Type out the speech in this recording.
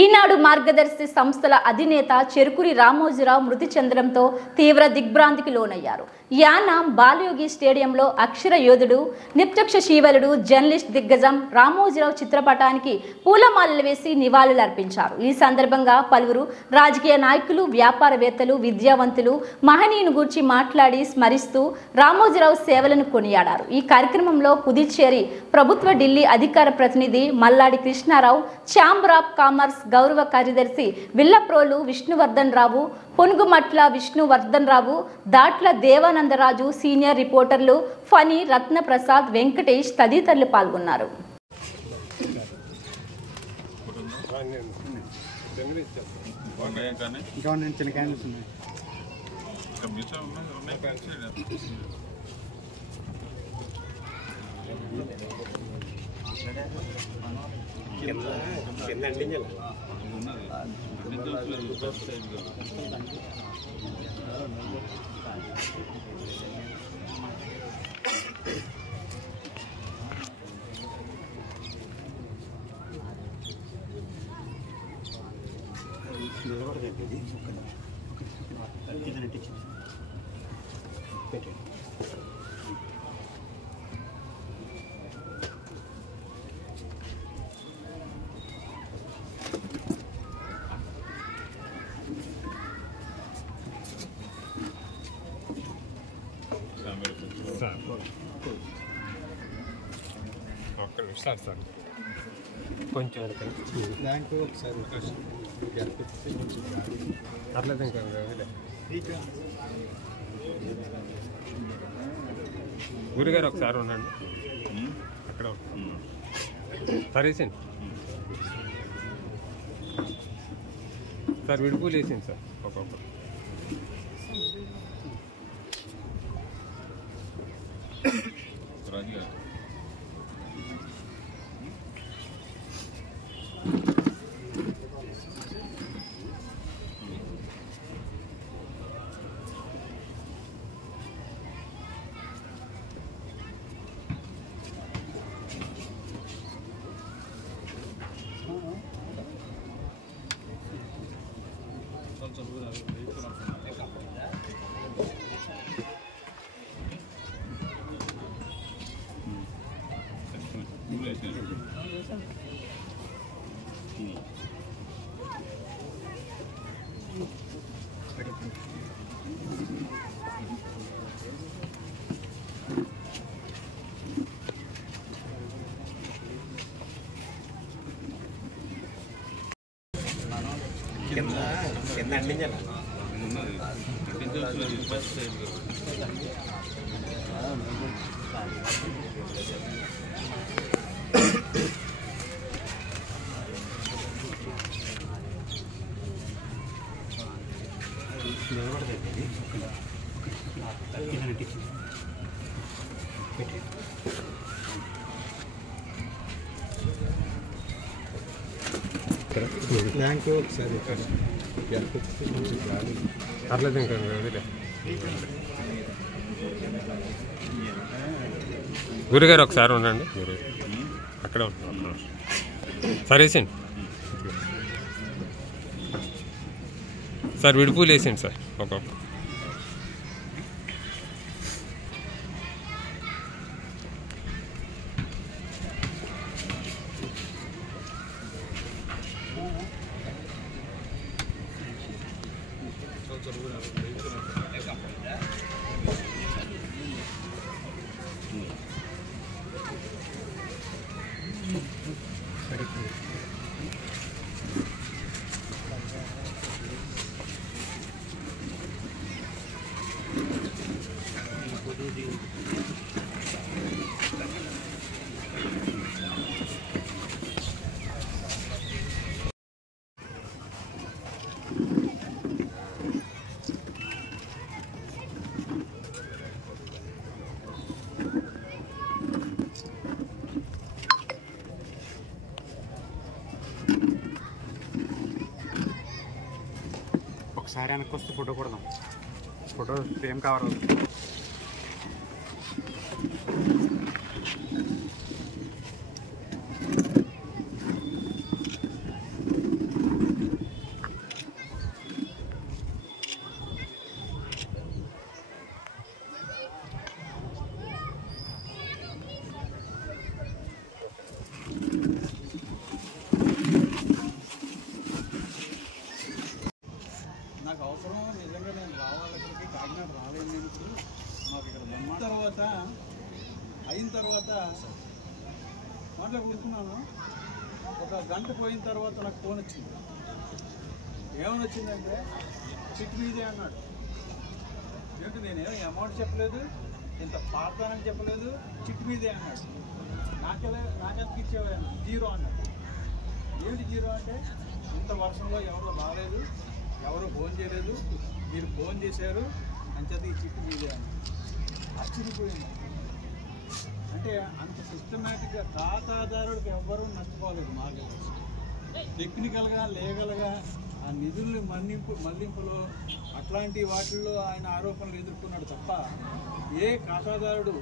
ఈనాడు మార్గదర్శి సంస్థల అధినేత చెరుకురి రామోజీరావు మృతి చెందడంతో తీవ్ర దిగ్భ్రాంతికి లోనయ్యారు. యానాం బాలయోగి స్టేడియంలో అక్షర యోధుడు, నిప్తక్షశీవలుడు, జర్నలిస్ట్ దిగ్గజం రామోజీరావు చిత్రపటానికి పూలమాలలు వేసి నివాళులర్పించారు. ఈ సందర్భంగా పలువురు రాజకీయ నాయకులు, వ్యాపారవేత్తలు, విద్యావంతులు మహనీయుని గూర్చి మాట్లాడి స్మరిస్తూ రామోజీరావు సేవలను కొనియాడారు. ఈ కార్యక్రమంలో పుదుచ్చేరి ప్రభుత్వ ఢిల్లీ అధికార ప్రతినిధి Malladi Krishnarao, chamber of commerce గౌరవ కార్యదర్శి విల్లప్రోలు విష్ణువర్ధన్ రావు, పొనుగుమట్ల విష్ణువర్ధన్ రావు, దాట్ల దేవానందరాజు, సీనియర్ రిపోర్టర్లు ఫణి, రత్నప్రసాద్, వెంకటేష్ తదితరులు పాల్గొన్నారు. సార్ కొంచెం బ్యాంకు ఒకసారి అట్లా ఇంకా గురుగారు ఒకసారి ఉండండి అక్కడ సరేసింది సార్ విడిపూలు వేసింది సార్ ఒక్కొక్కరు రాజుగారు బ్యాంకు ఒకసారి అట్లేదు ఇంకా గురుగారు ఒకసారి ఉండండి అక్కడ సరేసింది సార్ విడిపూలు వేసింది సార్ ఒక్కొక్క ఒకసారి వెనక్కి వస్తే ఫోటో కొడదాం. ఫోటో ఫ్రేమ్ కావాలి. ఇంట్లో కూర్చున్నాను. ఒక గంట పోయిన తర్వాత నాకు ఫోన్ వచ్చింది. ఏమని వచ్చిందంటే చిట్ మీదే అన్నాడు. ఏంటి నేనేమో అమౌంట్ చెప్పలేదు, ఇంత పాడతానని చెప్పలేదు, చిట్ మీదే అన్నాడు. నాకెంత ఇచ్చేవాడు? 0 అన్నాడు. ఏమిటి 0 అంటే ఇంత వర్షంలో ఎవరో రాలేదు, ఎవరో ఫోన్ చేయలేదు, మీరు ఫోన్ చేశారు అంచేత ఈ చిట్టు మీదే అన్నాడు. ఆశ్చర్యపోయింది. అంటే అంత సిస్టమేటిక్గా ఖాతాదారుడికి ఎవ్వరూ నష్టపోలేదు. మార్గం టెక్నికల్గా లీగల్గా ఆ నిధుల్ని మళ్లింపులో అట్లాంటి వాటిల్లో ఆయన ఆరోపణలు ఎదుర్కొన్నాడు తప్ప ఏ ఖాతాదారుడు